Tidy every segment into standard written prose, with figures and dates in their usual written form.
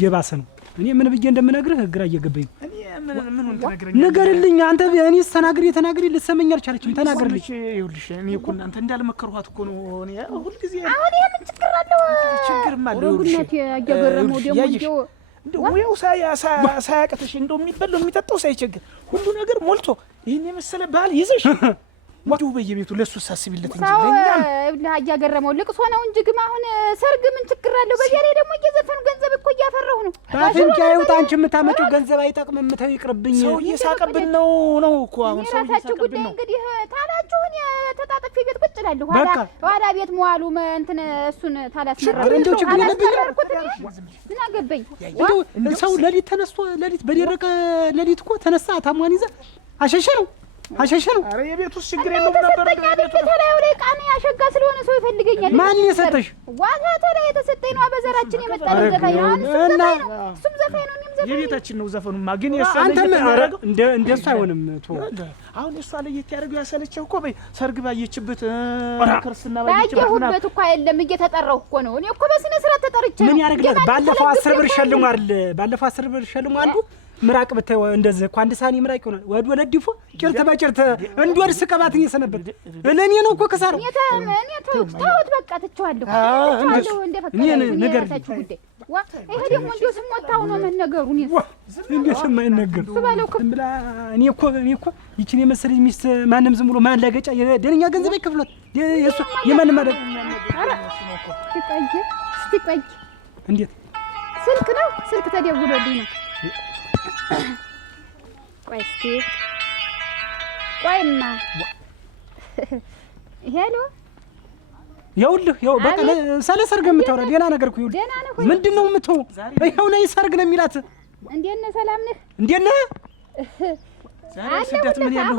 እየባሰ ነው። እኔ ምን ብዬ እንደምነግርህ ግራ እየገባኝ ነው። እኔ ምኑን ትነግረኛለህ? ንገርልኝ አንተ። እኔስ ተናግሬ ልትሰማኝ አልቻለችም። ተናገርልኝ። ይኸውልሽ እኔ እኮ እናንተ እንዳልመከርኋት እኮ ነው። እኔ ሁልጊዜ አሁን የምን ችግር አለው? ችግርማ አለው። ወጉነት ያገበረመው ደግሞ እንደው ያው ሳያቅትሽ እንደው የሚበላው የሚጠጣው ሳይቸግር ሁሉ ነገር ሞልቶ ይሄን የመሰለ ባል ይዘሽ ወዲሁ በየቤቱ ለሱ ሳስቢለት እንጂ ለኛ ያገረመው ልቅሶ ነው እንጂ ግማ አሁን ሰርግ ምን ችግር አለው? በዚያ ላይ ደግሞ እየዘፈኑ ገንዘብ እኮ እያፈራሁ ነው። ባፍንጫ ይውጣ። አንቺ የምታመጪው ገንዘብ አይጠቅምም። ተው ይቅርብኝ። ሰው እየሳቀብን ነው እኮ አሁን ሰው እየሳቀብን ነው። እንግዲህ ታላችሁን የተጣጣፊ ቤት ቁጭ እላለሁ። ኋላ ቤት መዋሉ እንትን እሱን ታላስመረኩ እንደው ችግር የለብኝ። ምን አገባኝ? እንደው ሰው ሌሊት ተነስቶ ሌሊት በደረቀ ሌሊት እኮ ተነሳ ታሟን ይዘ አሸሸ ነው። አረ የቤት ውስጥ ችግር የለውም ነበር። ተላዩ ላይ ቃኔ ያሸጋ ስለሆነ ሰው ይፈልገኛል። ማን የሰጠሽ? ዋታ ተላይ የተሰጠኝ ነው። በዘራችን የመጣ ዘፋኝ ነው። እሱም ዘፋኝ ነው። እኔም ዘፋኝ የቤታችን ነው ዘፈኑማ። ግን የሷ አንተም እንደሱ አይሆንም። አሁን የሷ ለየት ያደርገው ያሰለቸው እኮ በይ ሰርግ ባየችበት ክርስትና ባየችበት እኮ አይደለም እየተጠራሁ እኮ ነው። እኔ እኮ በስነ ስርዓት ተጠርቼ ነው። ምን ያደርግላት? ባለፈው 10 ብር ሸልሞ አይደል? ባለፈው 10 ብር ሸልሞ አንዱ ምራቅ ብታይ እንደዚህ እኮ አንድ ሳኒ ምራቅ ይሆናል። ወድ ወለዲፎ ጭርት በጭርት እንዶር ስቀባትኝ የሰነበት ለኔ ነው እኮ ከሳር እኔ ተውት በቃ ትቻለሁ እንደፈቀደ ነገርታችሁ ጉዳይ ይሄ ደግሞ እንደው ስሞታው ነው መነገሩ። እንዴ ስማይነገር ብላ እኔ እኮ ይችን የመሰለኝ ሚስት ማንም ዝም ብሎ ማላገጫ የደንኛ ገንዘብ ይከፍሏት የሱ የማንም ማደግ ስቲቆይ እንዴት ስልክ ተደውሎልኝ ነው። ቆይ እስኪ ቆይማ ሄሎ ይኸውልህ በቃ ስለ ሰርግ የምታወራ ሌላ ነገር እኮ ይኸውልህ ምንድን ነው የምትሆው? ይኸው ነይ ሰርግ ነው የሚላት። እንዴት ነህ? ሰላም ነህ? እንዴት ነህ? ዛሬ ስደት ምን ያለው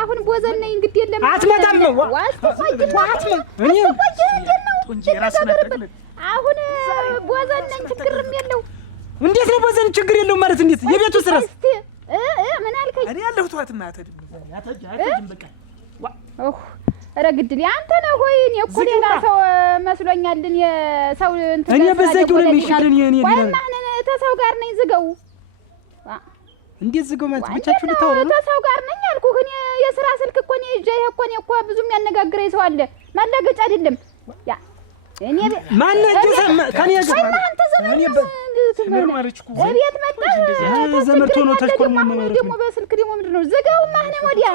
አሁን ቦዘን ነኝ እንግዲህ የለም አትመጣም ነው እኔ አሁን ቦዘን ነኝ ችግርም የለው። እንዴት ነው ቦዘን ችግር የለው ማለት እንዴት? የቤቱ ስራስ ምን አልከኝ? እኔ ያለሁት ዋትማ አተድም በቃ ረግድል አንተ ነህ ወይ? እኔ እኮ ሌላ ሰው መስሎኛልን። የሰው እንትን እኔ በዛው ነው የሚሽልኝ። እኔ ማንን ተሰው ጋር ነኝ። ዝገው እንዴት ዝገው ማለት ብቻችሁ ልታወሩ ነው? ተሰው ጋር ነኝ አልኩህ። እኔ የሥራ ስልክ እኮ ነው ይዤ እኮ ብዙም ያነጋግረኝ ሰው አለ። ማለገጭ አይደለም ያ እኔ ማን እንደሰማ ከኔ ጋር አንተ ዘመን ቤት መጣ ዘመርቶ ነው ተሽኮርሞ ነው ደግሞ በስልክ ደግሞ ምንድነው ዝጋው ማህነ ወዲያ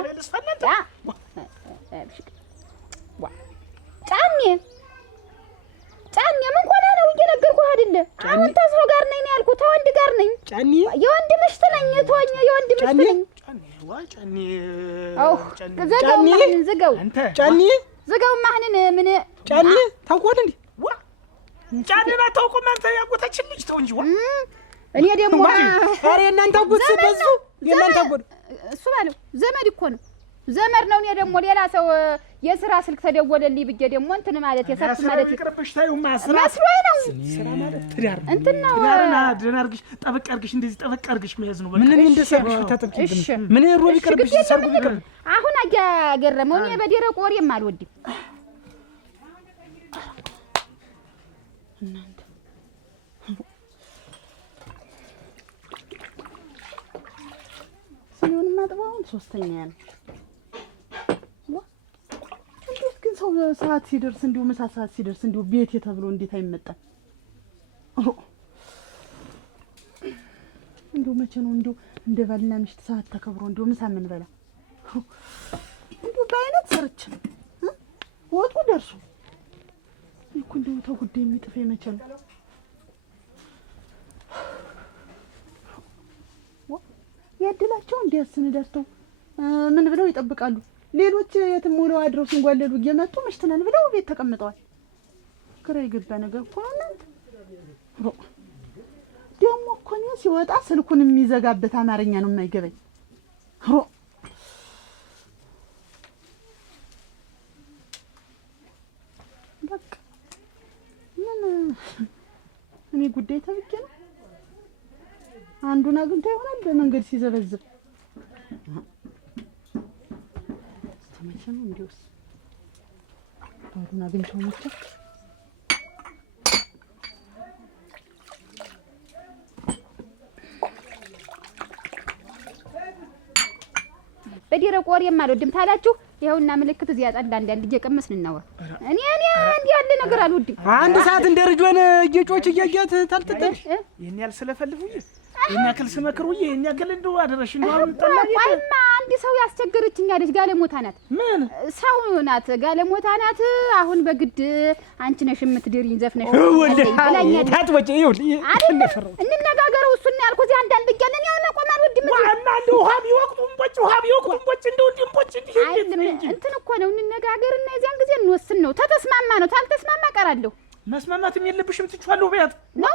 ጫኔ ምን ቆና ነው እየነገርኩህ አይደለ? አሁን ተሰው ጋር ነኝ ነው ያልኩህ። ተወንድ ጋር ነኝ። ጫኔ የወንድ ምሽት ነኝ። ተወኝ የወንድ ምሽት ነኝ። ዝጋው ጫኔ ዝጋው ማህንን ምን ጫኔ ታውቀዋለህ እንዴ? ጫኔን አታውቁም አንተ? ያጎታችን ልጅ ተው እንጂ እኔ ደግሞ ኧረ እናንተ አጎት በዙ የእናንተ አጎት እሱ ባለው ዘመድ እኮ ነው ዘመድ ነው። እኔ ደግሞ ሌላ ሰው የሥራ ስልክ ተደወለልኝ ብዬ ደግሞ እንትን ማለት የሰፍ ማለት ይቅርብሽ። ታዩማ ስራ መስሎኝ ነው። ስራ ማለት ትዳር እንትን ነው። ትዳርና ደህና አድርግሽ ጠበቅ አድርግሽ እንደዚህ ጠበቅ አድርግሽ መያዝ ነው። በቃ ምን እንደሰብሽ ተጠብቂኝ ምን ሮብ ይቅርብሽ ሰርጉ ቢቀር አሁን አያገረመው። እኔ በደረቁ ወሬም አልወድም። እናንተ ሲሆን ማጥባውን ሶስተኛ ነው። እንዴት ግን ሰው ሰዓት ሲደርስ እንዲሁ ምሳ ሰዓት ሲደርስ እንዲሁ ቤት ተብሎ እንዴት አይመጣም? እንዲሁ መቼ ነው እንዲሁ እንደ ባልና ሚስት ሰዓት ተከብሮ እንዲሁ ምሳ ምን በላ እንዲሁ በአይነት ሰርች ወጡ ደርሶ እኮ እንዲሁ ተጉዳይ የሚጥፈኝ መቼ ነው? ያድላቸው እንዲያስን ደርተው ምን ብለው ይጠብቃሉ? ሌሎች የትም ውለው አድረው ሲንጓለሉ እየመጡ ምሽት ነን ብለው ቤት ተቀምጠዋል። ግራ የገባ ነገር እኮ ነው እናንተ። ደግሞ እኮ እኔ ሲወጣ ስልኩን የሚዘጋበት አማርኛ ነው የማይገባኝ። በቃ ምን እኔ ጉዳይ ተብቄ ነው አንዱን አግኝቶ ይሆናል በመንገድ ሲዘበዝብ ተመቸ ነው እንዲውስ አንዱን አግኝቶ መጣ ወሬም አልወድም ታላችሁ ይኸውና ምልክት እዚያ ጠላ እንዳንድ እየቀመስን እናወራ። እኔ እንዲህ ያለ ነገር አልወድም። አንድ ሰዓት እንደ ርጆን እየጮች እያያት ታልተጠሽ ይሄን ያህል ስለፈልፉኝ ይሄን ያክል ስመክሩኝ ይሄን ያክል እንደው አደረሽ እንደው አሁን ጠላቂ ቆይማ አንድ ሰው ያስቸገረችኝ አለች። ጋለሞታ ናት። ምን ሰው ናት? ጋለሞታ ናት። አሁን በግድ አንቺ ነሽ የምትድሪኝ ዘፍነሽ ብላኛለች። ታጥወጪ እንነጋገረው እሱን ያልኩት እዚህ አንዳንድ እያለን ያው ነቆም አልወድም። ዋና እንደው ውሃ ቢወቅቱም ቦጭ እንደው እንዲምቦጭ እንትን እኮ ነው እንነጋገርና የዚያን ጊዜ እንወስን ነው። ተተስማማ ነው ታልተስማማ ቀራለሁ። መስማማትም የለብሽም ትችዋለሁ በያት ነው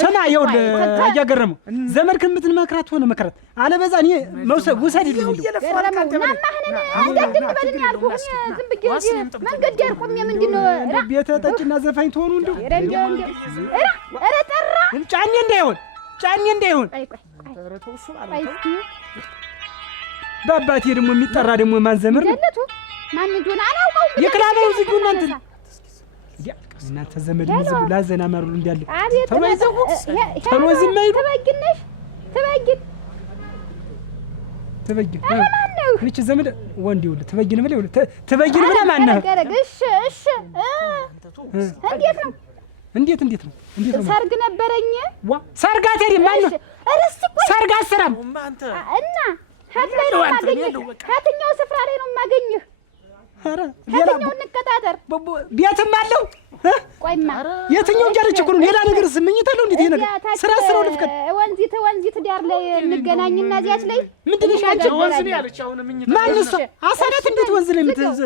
ሰማ ይኸውልህ እያገረመው ዘመድ ከምትመክራት ሆነ መከራት አለበዛ እኔ ውሰድ ይልኝ መንገድ ዳር ቆሜ ምንድን ነው ቤተ ጠጭና ዘፋኝ ትሆኑ እንደው ኧረ ጠራ ጫኔ እንዳይሆን በአባቴ ደግሞ የሚጠራ ደግሞ ማን ዘመር ነው ማን እንደሆነ አላውቀውም። የክላባው ዝጉ እናንተ ዘመድ ዝም ላዘና ማሩሉ እንዲያለ ተሎ ዝም አይሉ ትበይን እቺ ዘመድ ወንድ ይውል ትበይን ብለ ማን ነው? እሺ እንዴት ነው? ሰርግ ነበረኝ። ሰርግ አትሄድ ማን ነው? ሰርግ አሰራም እና ከየትኛው ስፍራ ላይ ነው የማገኝህ? ኧረ የትኛው እንቀጣጠር? ቤትም አለው። ቆይማ የትኛው እንጀራች እኮ ነው? ሌላ ነገር ስምኝታለሁ። እንዴት ይሄ ነገር ስራው ልፍቀድ ወንዚት ዳር ላይ እንገናኝና እዚያች ላይ ምንድን ነሽ አንቺ? ወንዝ ነው ያለች። አሁን ምኝታ ማን እሷ አሳናት? እንዴት ወንዝ ላይ የምትዝ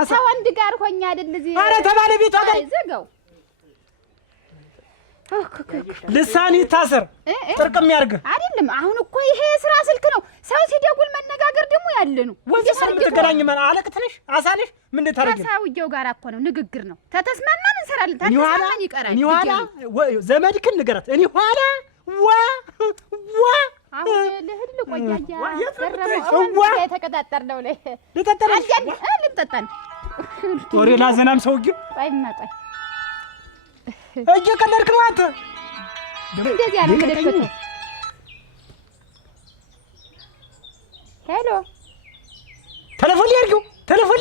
አሳ ወንድ ጋር ሆኛ አይደል? እዚህ ኧረ ተባለቤቷ ጋር ዘጋው ልሳን ይታሰር ጥርቅም ያርግ አይደለም። አሁን እኮ ይሄ ስራ ስልክ ነው። ሰው ሲደውል መነጋገር ደግሞ ያለ ነው። ወንዝ ሰርግ ተገናኝ ማን አለቅትነሽ አሳነሽ ምን እንደታረጊ ሰውየው ጋር እኮ ነው ንግግር ነው። ተተስማማን እንሰራለን። ተተስማማን ይቀራል። እኔ ኋላ ዘመድክን ንገራት። እኔ ኋላ አሁን ለህድ ልቆያያ የተቀጣጠርነው ላይ ልጠጣሽ ልንጠጣን ወሬ ላዘናም ሰውዬው አይመጣኝ እየቀለድክ ነው አንተ። እንደዚህ ያለ ምልክት ሄሎ ቴሌፎን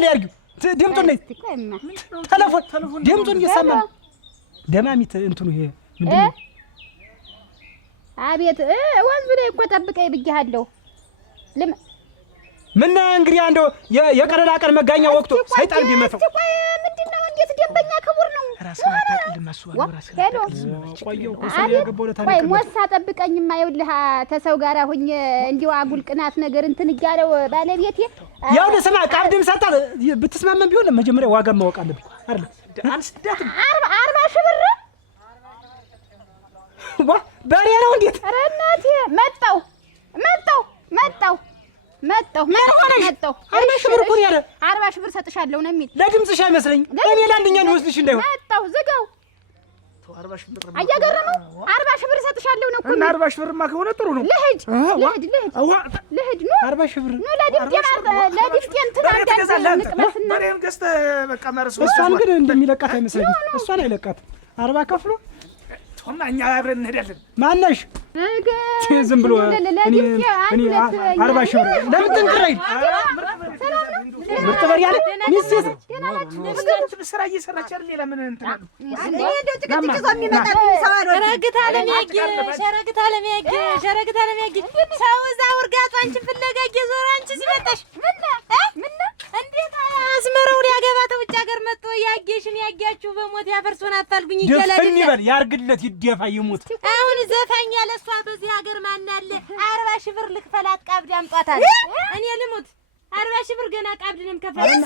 ላይ አድርጊው ድምጡን ነይ ቴሌፎን ድምጡን እየሰማን ደማሚት እንትኑ ይሄ ምንድን ነው? አቤት ወንዙ ላይ እኮ ጠብቀኝ ብዬሃለሁ። ምን እንግዲህ አንዱ የቀለላ ቀን መጋኛ ወቅቱ ሰይጣን ቢመታው ምንድን ነው? እንዴት ደንበኛ ክቡር ነው። ቆይ ሞሳ ጠብቀኝማ። ይኸውልህ ተሰው ጋር ሁኜ እንዲሁ አጉል ቅናት ነገር እንትን እያለው ባለቤቴ ያው ለሰማ ቃብድም ሰጣ ብትስማመን ቢሆን መጀመሪያ ዋጋ ማወቅ አለብኝ አይደል? አንስዳትም 40 ሺህ ብር በሬ ነው እንዴት? ኧረ እናቴ መጣሁ 40 ሺህ ብር እኮ ነው ያለ። 40 ሺህ ብር ሰጥሻለሁ ነው የሚል ለድምፅሽ አይመስለኝ። እኔ ለአንደኛ ልወስድሽ እንዳይሆን መጣሁ። ዝጋው 40 ሺህ ብር አያገረመው 40 ሺህ ብር ሰጥሻለሁ ነው እኮ። እና 40 ሺህ ብርማ ከሆነ ጥሩ ነው። ልሂድ ነው 40 ሺህ ብር ነው ለዲፍቴን ትናንት ንቅመስና በሬን ገዝተህ በቃ መርስ። እሷን ግን እንደሚለቃት አይመስለኝ። እሷን አይለቃት 40 ከፍሎ እና እኛ አብረን እንሄዳለን። ማነሽ ዝም ብሎ እኔ 40 ሺህ ብር ለምን ትንክረኝ? ምርጥ በሬ ያለ ሚስት ስራ እየሰራች አይደል? ሌላ ምን እንትን አለ? ሸረግታ ለሚያጊ ሰው እዛ ውርጋቱ አንቺን ፍለጋ እየዞረ አንቺ ሲመጣሽ ምን እንዴት አስመረው ሊያገባ ተውጭ ሀገር መጥቶ ያጌሽን ያጊያችሁ በሞት ያፈርሶን አፋልጉኝ ይገላል ይበል ያርግለት ይደፋ ይሙት። አሁን ዘፋኝ ያለ እሷ በዚህ ሀገር ማን አለ? 40 ሺህ ብር ልክፈላት ቀብድ አምጧታል። እኔ ልሙት 40 ሺህ ብር ገና ቀብድንም ከፈለኝ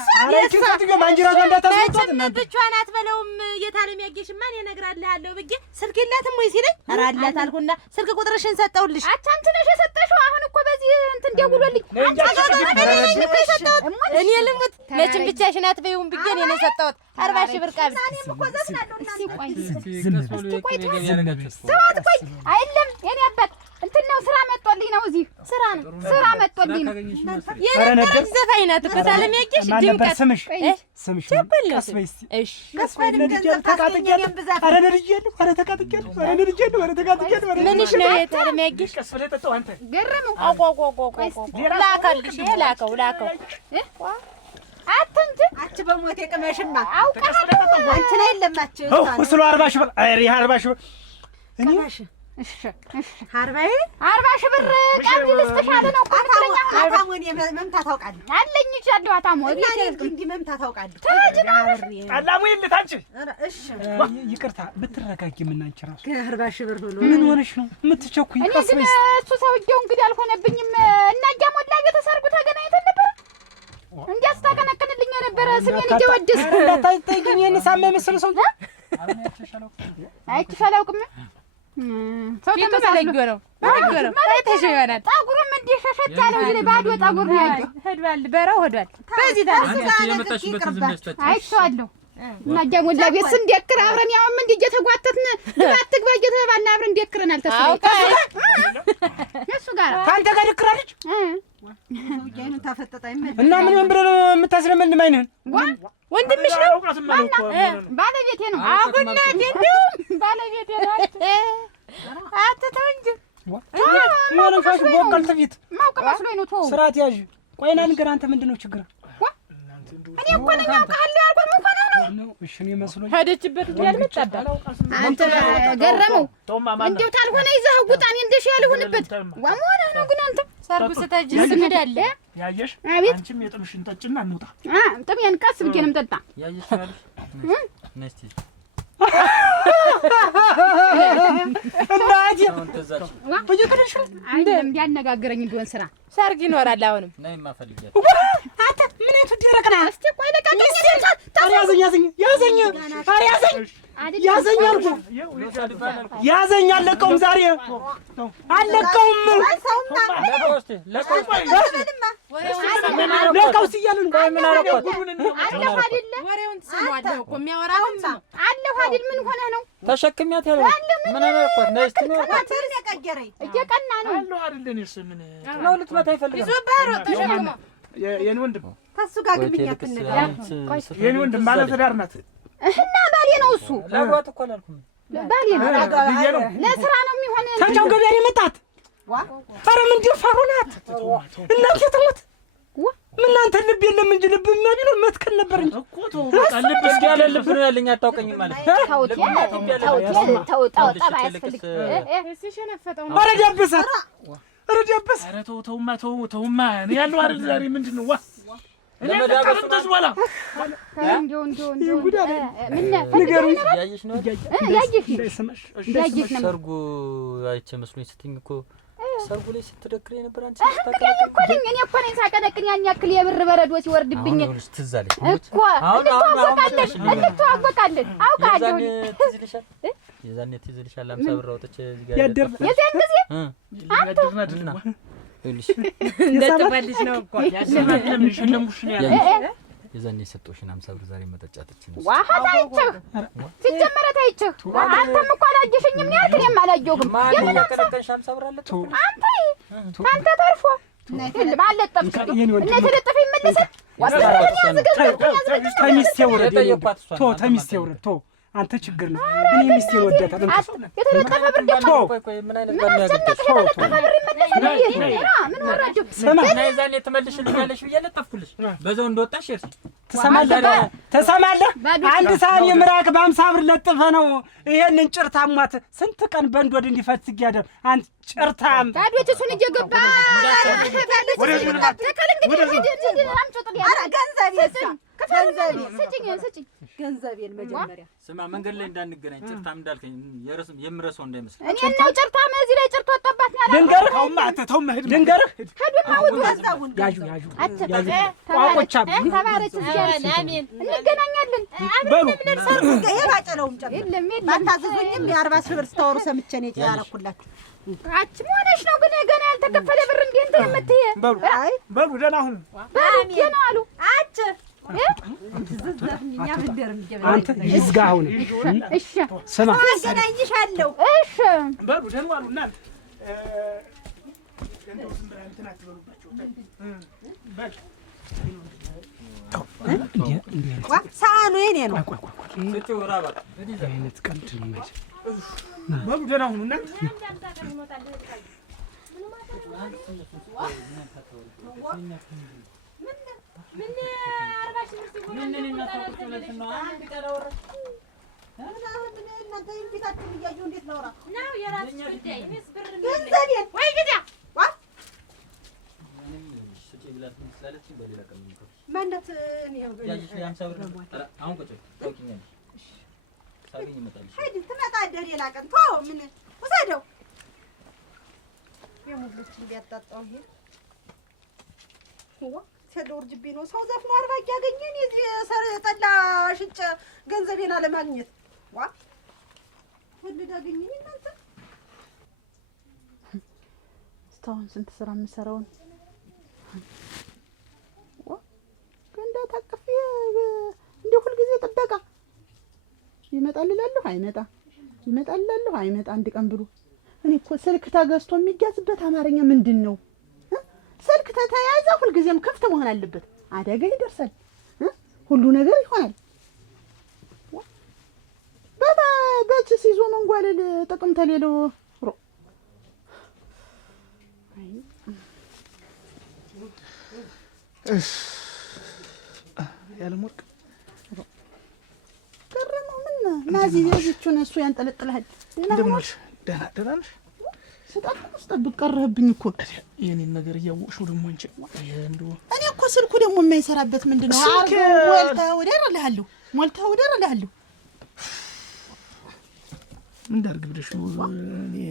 ብቻዋን አትበለውም። የታለም ያጌሽን ማን ይነግራልሃለሁ ብዬ ስልክ የላትም ወይ ሲለኝ ኧረ አላት አልኩና ስልክ ቁጥርሽን ሰጠውልሽ። አንቺ ነሽ የሰጠሽው። አሁን እኮ በዚህ እንትን ደውሎልኝ እኔ ልሙት መቼም ብቻሽን አትበይውም ብዬ እኔ ነው የሰጠሁት 40 ሺህ ብር ቀብድ። ተዋት ቆይ አይደለም የኔ አባት እንትን ነው ስራ መጥቶ መጥቶልኝ ነው። እዚህ ስራ መጥቶልኝ ነው። የነበረች ዘፋኝ ናት እኮ ታለሚያቂሽ ድምቀት ስምሽ ቀስ በይ እስኪ። እሺ ቀስ በይ። ተቃጥያለሁ። ኧረ ነድጃለሁ። ኧረ ተቃጥያለሁ። ኧረ ነድጃለሁ። ኧረ ተቃጥያለሁ። ምንሽ ነው ታለሚያቂሽ? ቀስ ብለህ ጠጣው አንተ። ገረመው ላከልሽ ላከው አንቺ በሞት የቅመሽማ አውቀሽ አንቺ ላይ ለማችሁ ስለ 40 ሺህ ብር አይ 40 ሺህ ብር እኔ እሺ 40 ሺህ ብር ቀብድ ልስጥሽ አለ ነው። አታሞን መምታት ታውቃለህ አለኝ ይቻለሁ። አታሞ እንዲህ መምታት ታውቃለህ። አላሙ የለት አንቺ እሺ ይቅርታ ብትረጋጊ ምን አንቺ ራሱ 40 ሺህ ብር ሆኖ ምን ሆነሽ ነው የምትቸኩኝ? እኔ ግን እሱ ሰውዬው እንግዲህ አልሆነብኝም እና እያሞላ እየተሰርጉ ተገናኝተን ነበር። እንዲያስታቀነቅንልኝ ነበር ስሜን እየወደስ እንዳታይኝ የኔ ሳመ መስል ሰው አይቼሽ አላውቅም። ሰው ተመሳለኝ ነው አይተሽ ይሆናል። ጠጉሩም እንዲህ ሸሸት ያለው እዚህ ባዶ ጠጉር ነው ያለው። ሄዷል በረው ሄዷል። በዚህ አይቼዋለሁ እና እያሞላ ቤት ስንዴክር አብረን ያውም እንዲህ እየተጓተትን ግባ እየተባልን አብረን እንዴክረናል። እሱ ጋር ከአንተ ጋር ድክራለች ሰውዬ ታፈጠጣ ይመል እና ምን ብለህ ነው የምታስለመልም? አይነን ወንድምሽ ነው ባለቤቴ ነው። አጉናቴ እንደው ባለቤቴ ነው። አትተው እንጂ ማለፋሽ ቦቀል ትፊት ማውቀ መስሎኝ ነው። ተው ስርዓት ያዥ። ቆይና ንገር አንተ ምንድነው ችግር? እኔ እኮ ነኝ አውቃለሁ ያልኩት ምን ሆነህ ነው? እሺ እኔ መስሎኝ ሄደችበት ያልመጣባት አንተ ገረመው እንደው ታልሆነ ይዘህ ውጣ። እኔ እንደሽ ያልሆንበት ወሞነ ነው ግን አንተ ሰርጉ ስተጅ ስምዳለ ያየሽ አንቺም የጥምሽን ጠጭና እንውጣ። ጥምዬን ቀስ ብዬ ነው የምጠጣ። ያየሽ ማለት ነስቲ እናት ተዛች አይደለም ያነጋገረኝ ቢሆን ስራ ሰርግ ይኖራል። አሁንም ነይ ማፈልጊያ አንተ ምን አይነት ደረቅና እስቲ ቆይ ለቀቀኝ። ያዘኝ አለቀውም። ዛሬ አለቀውም። ለቀው ሲያልን ምን አረኳት? አለሁ አይደለ ወሬውን ትሰማዋለህ እኮ የሚያወራውን አለሁ አይደል? ምን ሆነህ ነው? ተሸክሚያት ያለ ምን አረኳት? ነይ እስቲ ነው ወተርን ያቀየረኝ እየቀና ነው አሎ አይደል? እኔስ ምን ነው ልትመታ ይፈልጋል። ይዞ ባሮ ተሸክሞ የኔ ወንድም ከሱ ጋር ግብኛት ነገር የኔ ወንድም ባለ ትዳር ናት እና ባሌ ነው እሱ። ለጓት እኮ አላልኩም። ባሌ ነው ለስራ ነው የሚሆን። ተጫው ገበያ የመጣት ኧረ ምን ደፋሩ ናት እናንተ ተሞት ምን አንተ ልብ የለም እንጂ ልብ የሚያቢለው መትከል ነበር እንጂ እኮ ተው በቃ ልብ እስኪ ያለ ልብ ነው ያለኝ አታውቀኝም ማለት ተው ጠባ ያስፈልግ እሺ ሸነፈጠው ኧረ ደብሳት ኧረ ደብስ ኧረ ተውማ እኔ ያለው አይደል ዛሬ ምንድነው ዋ እኔ ተቀምጥ ተስዋላ እንደው ምን ንገሩኝ። ያየሽ ነው ያየሽ እንዳይሰማሽ ነው ሰርጉ አይቼ መስሎኝ ስትኝ እኮ ሰርጉ ላይ ስትደክሬ ነበር። አንቺ ተቀደቅኩኝ። እኔ እኮ ነኝ ሳቀደቅኝ ያን ያክል የብር በረዶ ሲወርድብኝ ትዝ አለኝ እኮ እንተዋወቃለን። አውቃለሁ የዛኔ ትዝ ይልሻል። 50 ብር አውጥቼ እዚህ ጋር ያደር የዚያን ጊዜ ያደርናድና ይልሽ እንደተባልሽ ነው እኮ ለምን ሽለሙሽ ነው ያለው የዛኔ ሰጠሽን 50 ብር ዛሬ መጠጫትች ነው ዋሃ ታይጭህ ሲጀመረ ታይጭህ አንተም እኮ አላየሽኝም ነው ያልከኝ። እኔም አላየሁም። የምን ከረከሽ 50 ብር አለ አንተ ተርፎ ባለጠብሽ እነ ተለጠፈ ይመለሳል። ተሚስቴ ወረድ ተሚስቴ ወረድ አንተ ችግር ነው። እኔ ሚስቴን ወዳታለሁ። የተለጠፈ ብር ደግሞ ምን አይነት ባሚያገኝ የተለጠፈ ብር ይመለሳል። ምን ወራጁ እና የዛኔ ትመልሽልኛለሽ ብዬ ለጠፍኩልሽ በዛው እንደወጣሽ እርስ ተሰማለህ? አንድ ሳህን የምራቅ በ50 ብር ለጥፈ ነው ይሄንን ጭርታሟት ስንት ቀን በእንዶድ እንዲፈትግ ያደር አንተ ጭርታም ታዲያ እሱን እየገባ ገንዘቤን መጀመሪያ ስማ፣ መንገድ ላይ እንዳንገናኝ ጭርታም እንዳልከኝ የምረሳው እንዳይመስል። እኔ ነው ጭርታም እዚህ ላይ ጭርቶ ወጣባት ነው ያለው። ድንገርህ ተውማ ሄድ ድንገርህ ሄዱና ወጡ ያዡ ቋቆቻ ተባረች አሜን። እንገናኛለን አብረን ምን ሰርጉ የባጨለውም ጨምር የለም ባታዘዙኝም የ40 ሺህ ብር ስታወሩ ሰምቼ ነው ያረኩላችሁ። አች ሞነሽ ነው ግን ገና ያልተከፈለ ብር እንዴ እንት የምትይ በሉ ደህና ሁኑ ደህና አሉ አች ዝዝብኛ ብደርም አንተ ይዝጋ አሁን እሺ ስማ አገናኝሻለሁ እሺ በሉ ደህና ዋሉ እናንተ እንደው ዝም ብለህ እንትን አትበሉባቸው በል ሰዓኑ የኔ ነው። አይነት ቀልድ ነው ማለት በሉ ደህና ሁኑ እናንተ ምን 40 ሺህ ብር ሲሆን ምን ነው አንድ ቀረወረ እናንተ እንዴታችሁ እያየሁ እንዴት ነው ነው የራስሽ ጉዳይ እኔስ ብር ገንዘቤን ወይ ግዳ ማንነት ትመጣለህ ሌላ ቀን ተው ምን ውሰደው የሙሉችን ቢያጣጣው ይሄ ሲያለው እርጅቤ ነው ሰው ዘፍኖ 40 ያገኘን የዚህ ጠላ ሽጬ ገንዘቤን አለማግኘት ወልድ አገኘኝ እናንተ እስካሁን ስንት ስራ የምሰራውን ገንዳ ታቅፌ እንደ ሁልጊዜ ጥበቃ ይመጣል እላለሁ አይመጣ ይመጣል እላለሁ አይመጣ አንድ ቀን ብሎ እኔ እኮ ስልክ ተገዝቶ የሚያዝበት አማርኛ ምንድን ነው? ስልክ ተያዘ ሁልጊዜም ክፍት መሆን አለበት። አደጋ ይደርሳል፣ ሁሉ ነገር ይሆናል። በችስ ይዞ መንጓለል ጥቅም ተሌለው ሮ ያለም ወርቅ ገረመው። ምን ናዚ የዚቹን እሱ ያንጠለጥልሃል። እንደምን ዋልሽ? ደህና ነሽ? ስጠብቅ ቀረህብኝ እኮ የኔን ነገር እያወቅሽው ደግሞ አንቺ እኔ እኮ ስልኩ ደግሞ የማይሰራበት ምንድን ነው? ሞልተህ ወደር እልሃለሁ ምን እንዳርግ ብለሽ ነው?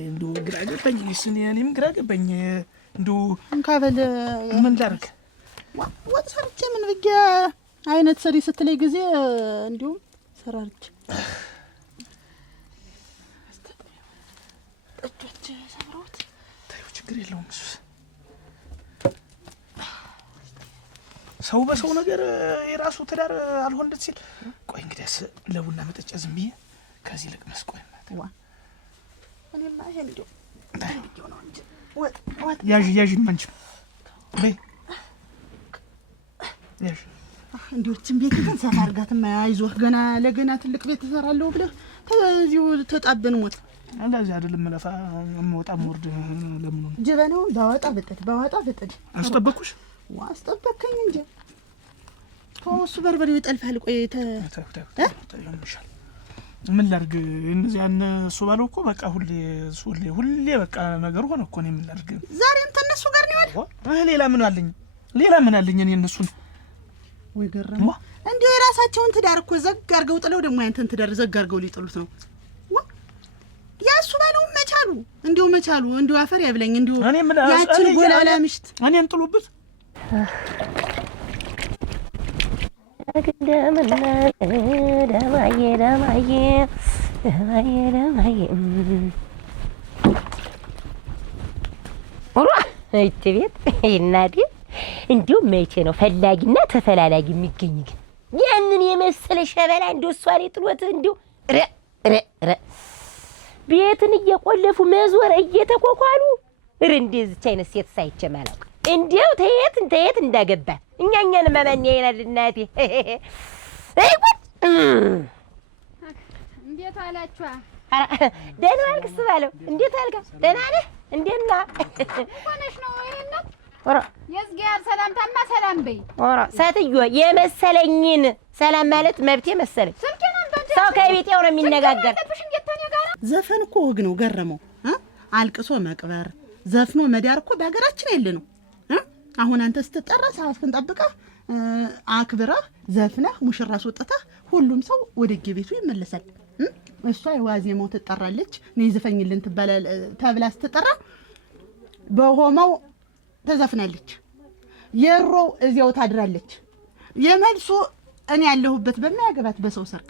እንደው ግራ ገባኝ። እኔም ግራ ገባኝ። እንደው እንካበል ምን ላድርግ? ወጥ ሰርቼ ምን ብዬ አይነት ሰሪ ስትለይ ጊዜ እንዲሁም ሰራርቼ እጆች ሰብረውት ታዩ። ችግር የለውም እሱ ሰው በሰው ነገር የራሱ ትዳር አልሆንለት ሲል ቆይ እንግዲያስ ለቡና መጠጫ ዝም ብዬ ከዚህ ልቅመስ። ቆይ እኔማ ይሄ እንደው ነው እንጂ ያዥ ማንቺ በይ ያዥ እንዲዎችን ቤት ሰፋ አድርጋትማ አይዞህ ገና ለገና ትልቅ ቤት እሰራለሁ ብለህ እዚሁ ተጣበን ሞት እንደዚህ አይደለም መለፋ የምወጣም ወርድ ለምን ነው ጀበናውን ባወጣ ብጥድ አስጠበቅኩሽ? አስጠበቅከኝ እንጂ ተወሱ በርበሬው ይጠልፋል። ቆይ ይሻል ምን ላድርግ? እነዚያን እሱ ባለው እኮ በቃ ሁሌ በቃ ነገር ሆነ እኮ ነው። ምን ላድርግ? ዛሬም ተነሱ ጋር ነው ያለ። ሌላ ምን አለኝ? እኔ እነሱን ወይ ገረመው። እንዲሁ የራሳቸውን ትዳር እኮ ዘግ አድርገው ጥለው ደግሞ ያንተን ትዳር ዘግ አድርገው ሊጥሉት ነው። ያሱ ባለው መቻሉ እንዲሁ አፈር ያብለኝ። እንዲሁ ያችን ጎላላ ምሽት እኔን ጥሉብት ደማዬ እቺ ቤት እናቴ እንዲሁ መቼ ነው ፈላጊና ተፈላላጊ የሚገኝ? ግን ያንን የመሰለ ሸበላ እንደው እሷ ላይ ጥሎት እንዲሁ ቤትን እየቆለፉ መዞር እየተኮኳሉ እንደዚች አይነት ሴት ሳይቼ ማላውቅ። እንዲያው ተየት እንዳገባት እኛን ማን ያይናል? እናቴ አይ ጉድ! እንዴት አላችሁ? ደህና ዋልክስ ባለው እንዴት አልካ? ደህና ነህ? እንዴት ነህ? ሆነሽ ነው ይሄን ነው የዝጊያር ሰላምታማ ሰላም በይ። ኦራ ሰትዮ የመሰለኝን ሰላም ማለት መብቴ መሰለኝ። ሰው ከቤቴው ነው የሚነጋገር። ዘፈን እኮ ወግ ነው ገረመው። አልቅሶ መቅበር ዘፍኖ መዳር እኮ በሀገራችን ያለ ነው። አሁን አንተ ስትጠራ ሰዓትህን ጠብቀህ አክብረህ ዘፍነህ ሙሽራ አስወጥተህ ሁሉም ሰው ወደ ቤቱ ይመለሳል። እሷ የዋዜማው ትጠራለች፣ እኔ ዘፈኝልን ተብላ ስትጠራ በሆማው ተዘፍናለች። የሮው እዚያው ታድራለች። የመልሶ እኔ ያለሁበት በማያገባት በሰው ሰርክ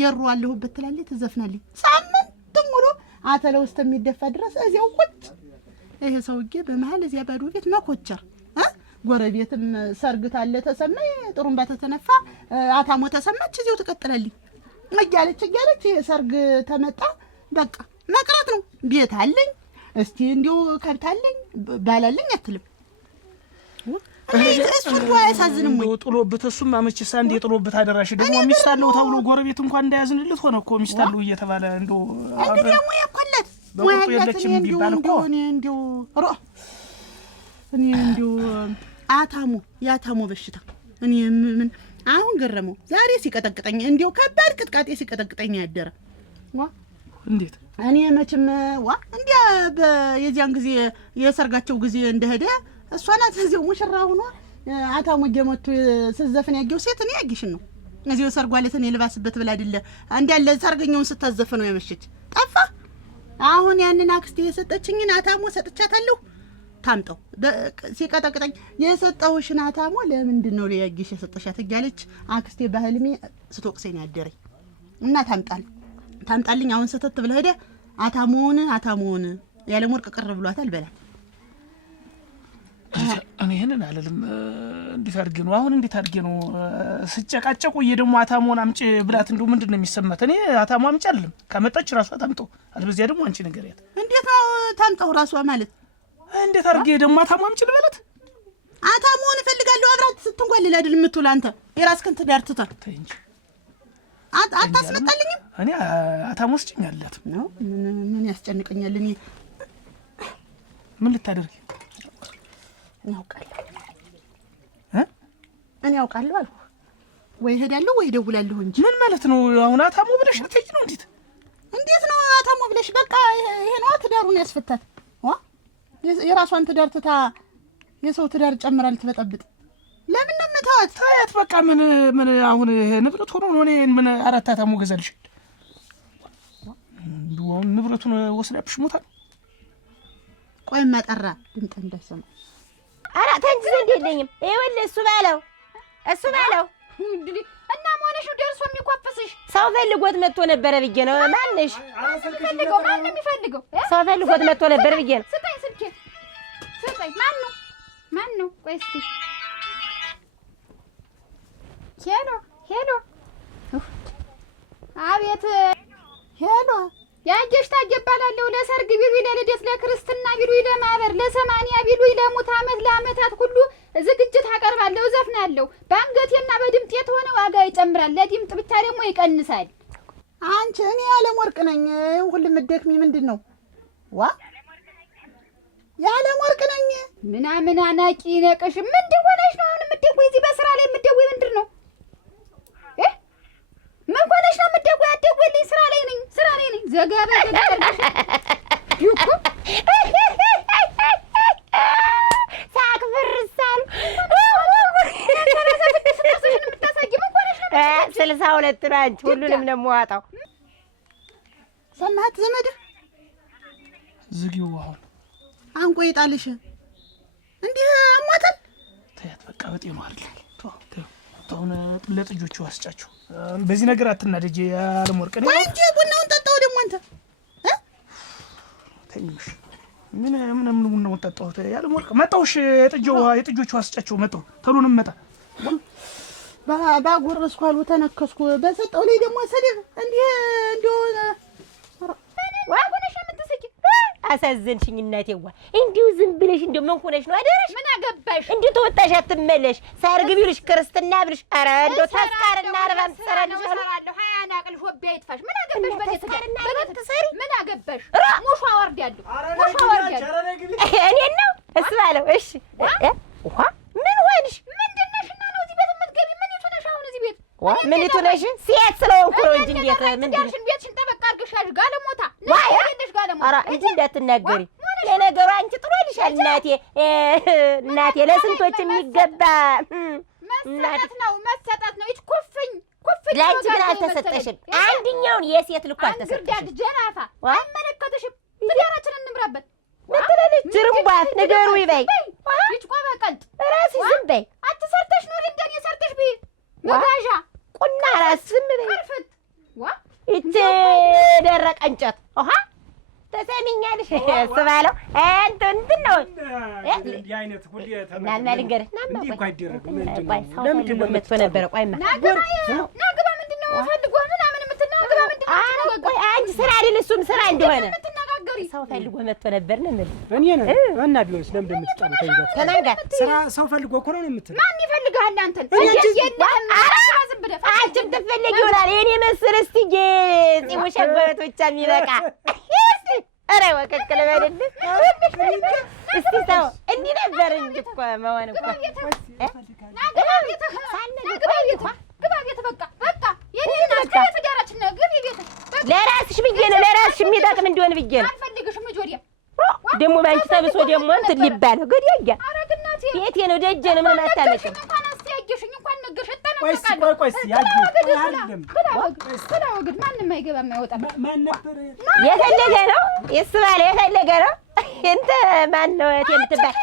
የሮ አለሁበት ትላለች፣ ትዘፍናለች። ሳምንት ሙሉ አተለው ውስጥ የሚደፋ ድረስ እዚያው ቁጭ። ይሄ ሰውዬ በመሃል እዚያ ባዶ ቤት መኮቸር። ጎረቤትም ሰርግ ታለ ተሰማይ፣ ጥሩምባ ተተነፋ፣ አታሞ ተሰማች፣ እዚያው ትቀጥላለች። እያለች ይሄ ሰርግ ተመጣ በቃ መቅረት ነው። ቤት አለኝ እስቲ እንዲያው ከብታለኝ ባላለኝ አትልም። እሱ እንኳ አያሳዝንም ወይ? ጥሎበት እሱማ መቼስ አንዴ ጥሎበት አደራሽ ደግሞ ሚስት አለው ተብሎ ጎረቤት እንኳን እንዳያዝንልት ሆነ እኮ ሚስት አለው እየተባለ እንደው እንግዲህ ሙያ እኮለት ሙያ ያለችም ቢባል እኮ እኔ እንዲሁ ያታሞ በሽታ እኔ ምን አሁን ገረመው ዛሬ ሲቀጠቅጠኝ እንዲሁ ከባድ ቅጥቃጤ ሲቀጠቅጠኝ ያደረ እንዴት እኔ መቼም እንዲያ የዚያን ጊዜ የሰርጋቸው ጊዜ እንደሄደ እሷ ናት እዚያው ሙሽራ ሆኖ አታሞ ጀመቱ ስዘፈን ያየው ሴት እኔ ያጊሽን ነው እዚያው ሰርጓ ለተኔ ልባስበት ብላ አይደለ እንዳለ ሰርገኛውን ስታዘፈነው ያመሸች ጠፋ። አሁን ያንን አክስቴ የሰጠችኝን አታሞ ሰጥቻታለሁ። ታምጣው ሲቀጠቅጠኝ የሰጠውሽን አታሞ ለምንድን ነው ለያጊሽ የሰጠሻት እያለች አክስቴ ባህልሜ ስትወቅሰኝ ያደረኝ እና ታምጣልኝ አሁን ሰተት ብለ ሄደ አታሞን ያለ ወርቅ ቅር ብሏታል በላ እኔ ይሄንን አለልም እንዴት አድርጌ ነው አሁን እንዴት አድርጌ ነው ስጨቃጨቁ ደግሞ አታሞን አምጪ ብላት እንደው ምንድነው የሚሰማት? እኔ አታሞ አምጪ አይደለም ካመጣች ራሷ ታምጣው አልበዚያ ደግሞ አንቺ ነገር ያት እንዴት ነው ታምጣው ራሷ ማለት እንዴት አድርጌ ደግሞ አታሞ አምጪ ልበላት? አታሞን እፈልጋለሁ አብራት ስትንጓልል አይደል የምትውል አንተ የራስህን ትዳር ትተህ እንጂ አታስመጣልኝም? እኔ አታሞ ስጭኛለት ነው ምን ያስጨንቀኛል? ምን ልታደርጊ እኔ አውቃለሁ አልኩ ወይ ሄዳለሁ ወይ ደውላለሁ እንጂ ምን ማለት ነው? አሁን አታሞ ብለሽ ልትሄጂ ነው? እንዴት ነው አታሞ ብለሽ? በቃ ይሄ ነው ትዳሩን ያስፈታት። የራሷን ትዳር ትታ የሰው ትዳር ጨምራ ልትበጠብጥ ለምን ነው የምታወት? ታያት በቃ ምን አሁን ንብረት ሆኖ ነው? እኔ ምን አራት አታሞ ገዛልሽ? አሁን ንብረቱን ወስዳብሽ ሞታ። ቆይ ማጠራ ድምጥ እንዳሰማ አራ ተንጂ ዘንድ የለኝም። ይኸውልህ እሱ ባለው እና ማነሽ ደርሶ የሚቆፍስሽ ሰው ፈልጎት መጥቶ ነበረ ብዬ ነው። ማነሽ ፈልገው ማን ነው የሚፈልገው? ሰው ፈልጎት መጥቶ ነበረ ብዬ ነው። ስጠኝ ስልኬ ስጠኝ። ማን ነው? ቆይ እስኪ ሄሎ አቤት ሄሎ ያንጀሽ ታጀባላለሁ። ለሰርግ ቢሉኝ ለልደት ለክርስትና ቢሉኝ ለማህበር ለሰማንያ ቢሉኝ ለሙት ዓመት ለዓመታት ሁሉ ዝግጅት አቀርባለሁ፣ እዘፍናለሁ። በአንገቴና በድምጤ የተሆነ ዋጋ ይጨምራል፣ ለድምጥ ብቻ ደግሞ ይቀንሳል። አንቺ እኔ ያለም ወርቅ ነኝ። ሁሉ ምደክሚ ምንድን ነው? ያለም ወርቅ ነኝ ምናምን አናቂ ነቅሽ ምንድን ሆነሽ ነው አሁን የምትደውይ? እዚህ በስራ ላይ የምትደውይ ምንድን ነው? ምን ሆነሽ ነው የምትደውይ? አትደውይልኝ፣ ስራ ላይ ነኝ ዘጋባ ተደርገሽ ይኩ ሳክብርሳል 62 ነው አንቺ ሁሉንም ነው የምዋጣው። ሰማት ዘመድ ዝጊው አንቆ ይጣልሽ እንዲህ አሟታል። ታያት በቃ በጤኑ አይደል ተውን ለጥጆቹ አስጫቸው። በዚህ ነገር አትናደጂ ያለም ወርቅ ነው እንጂ ቡናውን ጠጣው ደግሞ አንተ ተኝሽ ምን ቡናውን ጠጣው ያለም ወርቅ መጣውሽ የጥጆቹ አስጫቸው መጣው ተሉንም መጣ ባጎረስኩ አሉ ተነከስኩ በሰጠው ላይ ደግሞ ሰደብ እንዲሆነ ዋጉነሽ የምትስቂ አሳዘንሽኝ እናቴዋ። እንዲሁ ዝም ብለሽ እንደው ምን ሆነሽ ነው አደረሽ? ምን አገባሽ? እንዲሁ ተወጣሽ አትመለሽ። ሰርግ ቢሉሽ ክርስትና ብለሽ ኧረ እንደው ተስካርና አርባም ትሰራለሽ አሉ። ሀያና ቅልሽ ወቢያ ይጥፋሽ። ምን አገባሽ? በተስካርና አርባም ትሰሪ ምን አገባሽ? ሙሾ አወርዳለሁ እኔን ነው እሱ ባለው። እሺ ውሃ ምን ሆንሽ? ምንድን ነሽና ነው እዚህ ቤት የምትገቢ? ምን ይቱነሽ አሁን እዚህ ቤት? ምን ይቱነሽ? ሴት ስለሆንኩ ነው እንጂ እንዴት ምንድን ነው? ቤትሽን ጠበቅ አድርገሽ ያዥ ጋለሞታ ነው ያለሽ ጋለሞታ። ኧረ እንጂ እንዳትናገሪ። ለነገሩ አንቺ ጥሩልሻል እናቴ ለስንቶች የሚገባ መሰጠት ነው። ይች ኩፍኝ ለአንቺ ግን አልተሰጠሽም። አንድኛውን የሴት ልኮ አልተሰጠሽም። ጀናፋ አይመለከትሽም። ትዳራችንን እንምራበት ምትለልሽ ጅርምቧት ንገሩ ይበይ። ይች ቆመ ቀልጥ ራስሽ ዝም በይ። አትሰርተሽ ኑሪ እንደኔ ሰርተሽ ብይ መጋዣ ቁና ራስ ዝም በይ። ቅርፍት ይች ደረቀ እንጨት ውሃ ተሰሚኛለሽ ስባለው እንትን ነው እንዲህ አይነት ሁሌ ናና ልንገርህ ለምንድን ነው መጥቶ ነበረ? ቆይማ ናግባ ምንድን ነው ፈልጎ ምናምን የምትናገባ ምንድን ነው? ቆይ አንቺ ስራ አይደል እሱም ስራ እንደሆነ የምትነጋገሩ ዞሪ ሰው ፈልጎ መጥቶ ነበር ነው የምልህ። እኔ ነኝ እና ቢሆንስ ለምን እንደምትጫወት አይገርም። ተናገር። ስራ ሰው ፈልጎ እኮ ነው የምትል። ማን ይፈልጋል አንተን? ዝም ብለህ አንቺም ትፈልጊ ይሆናል። የኔ መስል እስቲ ፂሙሽ አጎበት ብቻ የሚበቃ ኧረ ወከክለ በደል እስቲ ሰው እንዲህ ነበር እንጂ እኮ መሆን እኮ ለራስሽ ብዬ ነው ለራስሽ የሚጠቅም እንዲሆን ብዬ ነው። ደግሞ ባንቺ ተብሶ ደግሞ እንትን ሊባለው ገዲያ ቤቴ ነው ደጀ ነው ምንም አታመጭም። የፈለገ ነው ይስባል የፈለገ ነው። እንተ ማን ነው የምትባል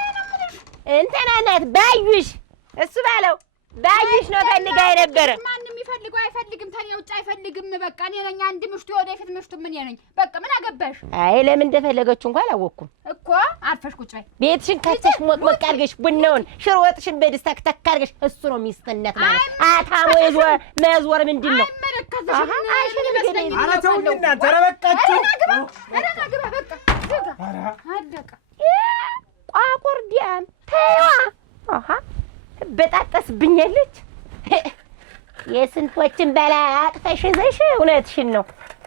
እንትና ናት ባዩሽ እሱ ባለው ባዩሽ ነው ፈልጋ የነበረ። ማንም ይፈልገው አይፈልግም። ታኔ ውጭ አይፈልግም። በቃ እኔ ነኝ አንድ ምሽቱ ወደፊት ምሽቱ ምን ነኝ። በቃ ምን አገባሽ? አይ ለምን እንደፈለገችው እንኳን አላወኩም እኮ። አርፈሽ ቁጭ በይ። ቤትሽን ከተሽ ሞቅ አድርገሽ ቡናውን ሽሮ ወጥሽን በድስታ ከተካ አድርገሽ እሱ ነው ሚስትነት ማለት። አታሞ ይዞ መዞር ምንድን ነው? አይመለከትሽም ይመስለኝ። ኧረ ተውኝ እናንተ ኧረ በቃችሁ። ኧረ ናግባ በቃ ዝጋ አለቀ። ቋቁርዲያም ተይዋ በጣጠስብኛለች። የስንቶችን በላ አቅፈሽ ይዘሽ እውነትሽን ነው።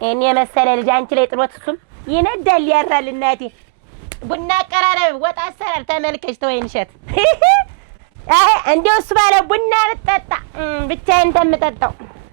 እኔ የመሰለ ልጅ አንቺ ላይ ጥሎት እሱም ይነዳል ያራል። እናቴ ቡና አቀራረብ ወጥ አሰራር ተመልከሽ ተወይንሸት እንደው እሱ ባለ ቡና ብትጠጣ ብቻዬን ተምጠጣው